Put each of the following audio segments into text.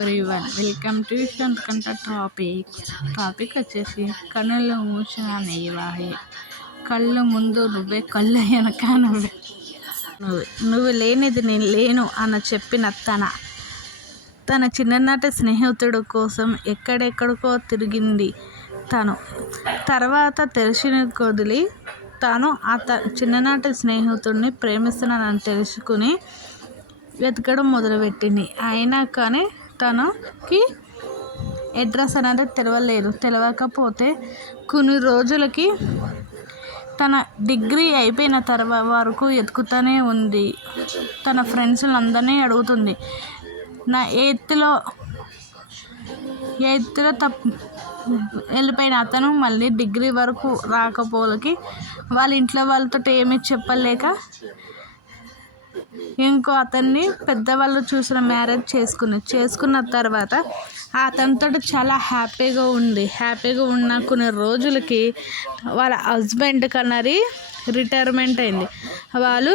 Everyone welcome to కంట topic topic వచ్చేసి కన్నులు మూసిన నెయ్యవాహే. కళ్ళు ముందు నువ్వే కళ్ళు వెనక నువ్వే. నువ్వు నువ్వు లేనిది నేను లేను అని చెప్పిన తన. తన చిన్ననాటి స్నేహితుడు కోసం ఎక్కడెక్కడికో తిరిగింది తను. తర్వాత తెలిసిన కొదిలి తాను ఆ చిన్ననాటి స్నేహితుడిని ప్రేమిస్తున్నానని తెలుసుకుని వెతకడం మొదలుపెట్టింది. అయినా కానీ తనకి అడ్రస్ అనేది తెలవలేదు. తెలవకపోతే కొన్ని రోజులకి తన డిగ్రీ అయిపోయిన తర్వాత వరకు ఎతుకుతూనే ఉంది. తన ఫ్రెండ్స్లందరినీ అడుగుతుంది. నా ఎయిత్లో ఎయిత్లో తప్ వెళ్ళిపోయిన అతను మళ్ళీ డిగ్రీ వరకు రాకపోలకి వాళ్ళ ఇంట్లో వాళ్ళతో ఏమీ చెప్పలేక ఇంకో అతన్ని పెద్దవాళ్ళు చూసిన మ్యారేజ్ చేసుకుని చేసుకున్న తర్వాత అతనితో చాలా హ్యాపీగా ఉంది. హ్యాపీగా ఉన్న కొన్ని రోజులకి వాళ్ళ హస్బెండ్ కన్నది రిటైర్మెంట్ అయింది. వాళ్ళు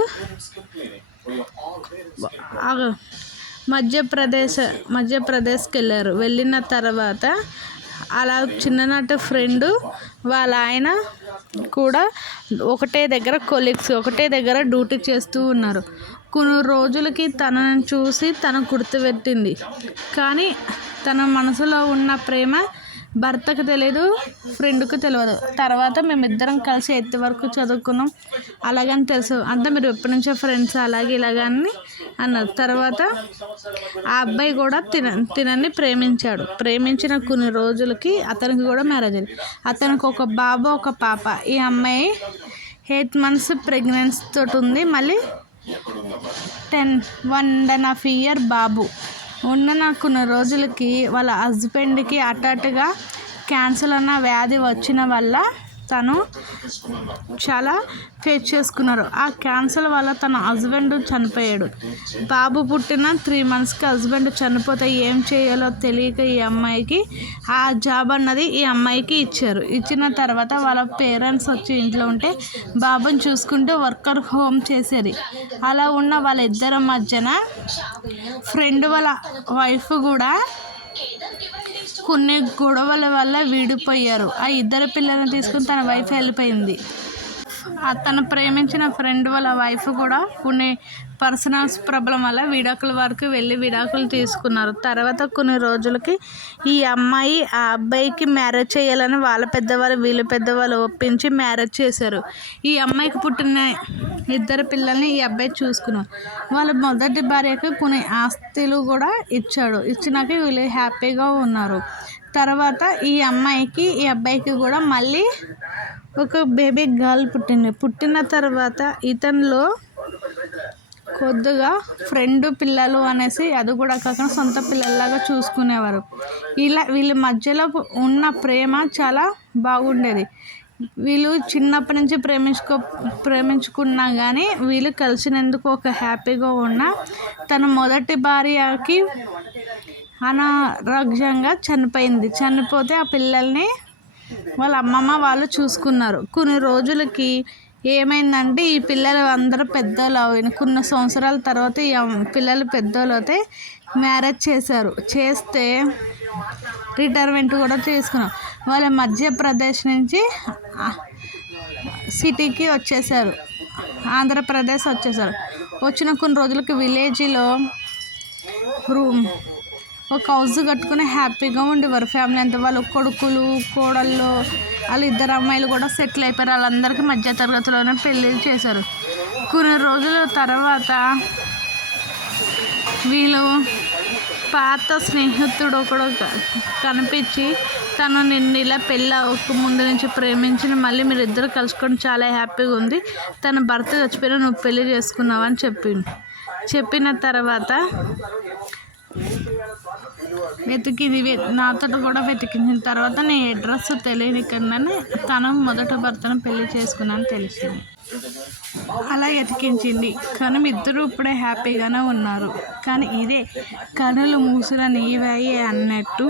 మధ్యప్రదేశ్ మధ్యప్రదేశ్కి వెళ్ళారు వెళ్ళిన తర్వాత అలా చిన్ననాటి ఫ్రెండు వాళ్ళ ఆయన కూడా ఒకటే దగ్గర కొలీగ్స్ ఒకటే దగ్గర డ్యూటీ చేస్తూ ఉన్నారు. కొన్ని రోజులకి తనను చూసి తను గుర్తుపెట్టింది. కానీ తన మనసులో ఉన్న ప్రేమ భర్తకు తెలియదు ఫ్రెండ్కు తెలియదు తర్వాత మేమిద్దరం కలిసి ఎయిత్ వరకు చదువుకున్నాం. అలాగని తెలుసు. అంతా మీరు ఎప్పటి నుంచో ఫ్రెండ్స్ అలాగే ఇలాగని అన్నారు తర్వాత ఆ అబ్బాయి కూడా తిన తినని ప్రేమించాడు. ప్రేమించిన కొన్ని రోజులకి అతనికి కూడా మ్యారేజ్ అయింది. అతనికి ఒక బాబు ఒక పాప. ఈ అమ్మాయి ఎయిట్ మంత్స్ ప్రెగ్నెన్సీ తోటి ఉంది. మళ్ళీ ten one and half year బాబు. ఉన్న కొన్ని రోజులకి వాళ్ళ హస్బెండ్కి అటాటుగా క్యాన్సర్ అన్న వ్యాధి వచ్చిన వల్ల తను చాలా ఫేస్ చేసుకున్నారు. ఆ క్యాన్సర్ వల్ల తన హస్బెండ్ చనిపోయాడు. బాబు పుట్టిన త్రీ మంత్స్కి హస్బెండ్ చనిపోతే ఏం చేయాలో తెలియక ఈ అమ్మాయికి ఆ జాబ్ అన్నది ఈ అమ్మాయికి ఇచ్చారు. ఇచ్చిన తర్వాత వాళ్ళ పేరెంట్స్ వచ్చి ఇంట్లో ఉంటే బాబుని చూసుకుంటూ వర్కర్ హోమ్ చేసేది. అలా ఉన్న వాళ్ళ ఇద్దరి మధ్యన ఫ్రెండ్ వాళ్ళ వైఫ్ కూడా కొన్ని గొడవల వల్ల విడిపోయారు. ఆ ఇద్దరు పిల్లల్ని తీసుకుని తన వైఫ్ వెళ్ళిపోయింది. తను ప్రేమించిన ఫ్రెండ్ వాళ్ళ వైఫ్ కూడా కొన్ని పర్సనల్స్ ప్రాబ్లం వల్ల విడాకుల వరకు వెళ్ళి విడాకులు తీసుకున్నారు. తర్వాత కొన్ని రోజులకి ఈ అమ్మాయి ఆ అబ్బాయికి మ్యారేజ్ చేయాలని వాళ్ళ పెద్దవాళ్ళు వీళ్ళ పెద్దవాళ్ళు ఒప్పించి మ్యారేజ్ చేశారు. ఈ అమ్మాయికి పుట్టిన ఇద్దరు పిల్లల్ని ఈ అబ్బాయి చూసుకున్నారు. వాళ్ళ మొదటి భార్యకు కొన్ని ఆస్తులు కూడా ఇచ్చాడు. ఇచ్చినాక వీళ్ళు హ్యాపీగా ఉన్నారు. తర్వాత ఈ అమ్మాయికి ఈ అబ్బాయికి కూడా మళ్ళీ ఒక బేబీ గర్ల్ పుట్టింది. పుట్టిన తర్వాత ఇతనిలో కొద్దిగా ఫ్రెండ్ పిల్లలు అనేసి అది కూడా కాకుండా సొంత పిల్లల్లాగా చూసుకునేవారు. ఇలా వీళ్ళ మధ్యలో ఉన్న ప్రేమ చాలా బాగుండేది. వీళ్ళు చిన్నప్పటి నుంచి ప్రేమించుకో ప్రేమించుకున్నా కానీ వీళ్ళు కలిసినందుకు ఒక హ్యాపీగా ఉన్న తన మొదటి భార్యకి అనారోగ్యంగా చనిపోయింది. చనిపోతే ఆ పిల్లల్ని వాళ్ళ అమ్మమ్మ వాళ్ళు చూసుకున్నారు. కొన్ని రోజులకి ఏమైందంటే ఈ పిల్లలు అందరూ పెద్దోళ్ళు అయిన కొన్ని సంవత్సరాల తర్వాత ఈ పిల్లలు పెద్దోళ్ళు అయితే మ్యారేజ్ చేశారు. చేస్తే రిటైర్మెంట్ కూడా చేసుకున్నారు వాళ్ళ మధ్యప్రదేశ్ నుంచి సిటీకి వచ్చేసారు ఆంధ్రప్రదేశ్ వచ్చేసారు వచ్చిన కొన్ని రోజులకి విలేజ్లో రూమ్ ఒక హౌస్ కట్టుకుని హ్యాపీగా ఉండేవారు. ఫ్యామిలీ అంతా వాళ్ళు కొడుకులు కోడళ్ళు వాళ్ళ ఇద్దరు అమ్మాయిలు కూడా సెటిల్ అయిపోయారు. వాళ్ళందరికీ మధ్య తరగతిలోనే పెళ్ళి చేశారు. కొన్ని రోజుల తర్వాత వీళ్ళు పాత స్నేహితుడు ఒకడు కనిపించి తను నిన్న ఇలా పెళ్ళి ఒక ముందు నుంచి ప్రేమించిన మళ్ళీ మీరు ఇద్దరు కలుసుకొని చాలా హ్యాపీగా ఉంది. తన భర్త చచ్చిపోయిన నువ్వు పెళ్ళి చేసుకున్నావు అని చెప్పింది చెప్పిన తర్వాత వెతికింది. నాతో కూడా వెతికింది. తర్వాత నీ అడ్రస్ తెలియని కన్నా తను మొదట భర్తను పెళ్ళి చేసుకున్నాను తెలిసింది. అలా ఎతికించింది కానీ ఇద్దరు ఇప్పుడే హ్యాపీగానే ఉన్నారు. కానీ ఇదే కనులు మూసిన నీవయ్యే అన్నట్టు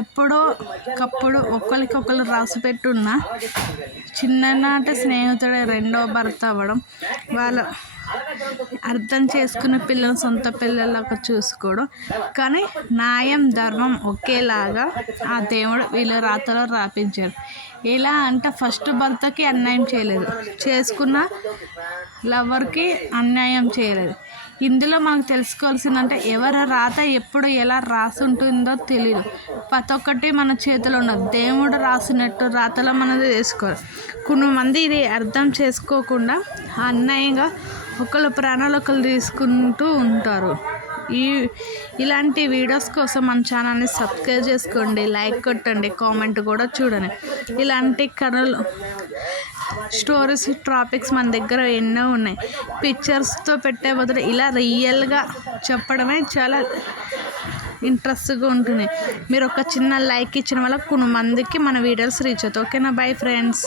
ఎప్పుడో ఒకప్పుడు ఒకరికొకరు రాసి పెట్టున్న చిన్ననాటి స్నేహితుడే రెండో భర్త అవ్వడం వాళ్ళ అర్థం చేసుకున్న పిల్లలు సొంత పిల్లలకు చూసుకోవడం. కానీ న్యాయం ధర్మం ఒకేలాగా ఆ దేవుడు వీళ్ళ రాతలో రాపించారు. ఎలా అంటే ఫస్ట్ భర్తకి అన్యాయం చేయలేదు. చేసుకున్న లవర్కి అన్యాయం చేయలేదు. ఇందులో మనకు తెలుసుకోవాల్సిందంటే ఎవరి రాత ఎప్పుడు ఎలా రాసి ఉంటుందో తెలియదు ప్రతి ఒక్కటి మన చేతిలో ఉండదు దేవుడు రాసినట్టు రాతలో మనది చేసుకోవాలి కొంతమంది ఇది అర్థం చేసుకోకుండా అన్యాయంగా ఒకళ్ళ ప్రాణాలు ఒకళ్ళు తీసుకుంటూ ఉంటారు. ఈ ఇలాంటి వీడియోస్ కోసం మన ఛానల్ని సబ్స్క్రైబ్ చేసుకోండి లైక్ కొట్టండి కామెంట్ కూడా చూడండి. ఇలాంటి కథలు స్టోరీస్ టాపిక్స్ మన దగ్గర ఎన్నో ఉన్నాయి. పిక్చర్స్తో పెట్టే బదులు ఇలా రియల్గా చెప్పడమే చాలా ఇంట్రెస్ట్గా ఉంటుంది. మీరు ఒక చిన్న లైక్ ఇచ్చిన వల్ల కొన్ని మందికి మన వీడియోస్ రీచ్ అవుతాయి. ఓకేనా? Bye friends.